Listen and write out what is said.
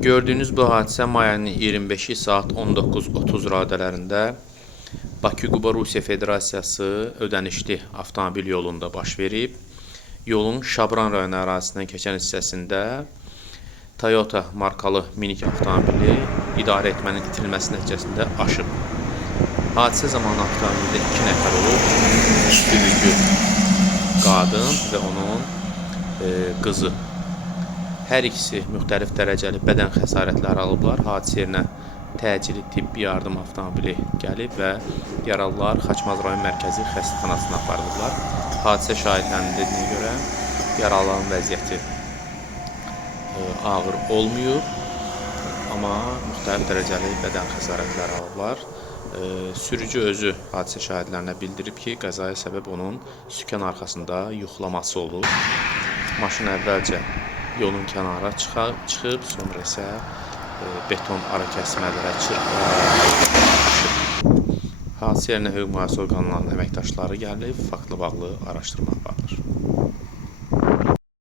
Gördüyünüz bu hadisə mayın 25-i saat 19:30 radələrində Bakı-Quba Rusiya Federasiyası ödənişli avtomobil yolunda baş verib. Yolun Şabran rayonu ərazisindən keçən hissəsində Toyota markalı minik avtomobili idarə etmənin itirilməsi nəticəsində aşıb. Hadisə zamanı avtomobildə 2 nəfər olub, sürücü qadın və onun qızı. Hər ikisi müxtəlif dərəcəli bədən xəsarətləri alıblar. Hadisə yerinə təcili tibbi yardım avtomobili gəlib və yaralılar Xaçmaz rayon mərkəzi xəstəxanasına aparılıblar. Hadisə şahidlərinin dediyinə görə yaralıların vəziyyəti ağır olmayıb, amma müxtəlif dərəcəli bədən xəsarətləri alıblar. Sürücü özü hadisə şahidlərinə bildirib ki, qəzaya səbəb onun sükan arxasında yuxulaması olub. Maşın əvvəlcə yolun kənara çıxıb, sonra isə beton ara kəsmələrə çırpılaraq aşıb. Hadisə yerinə hüquq mühafizə orqanlarının əməkdaşları gəlib, faktla bağlı araşdırma aparılır.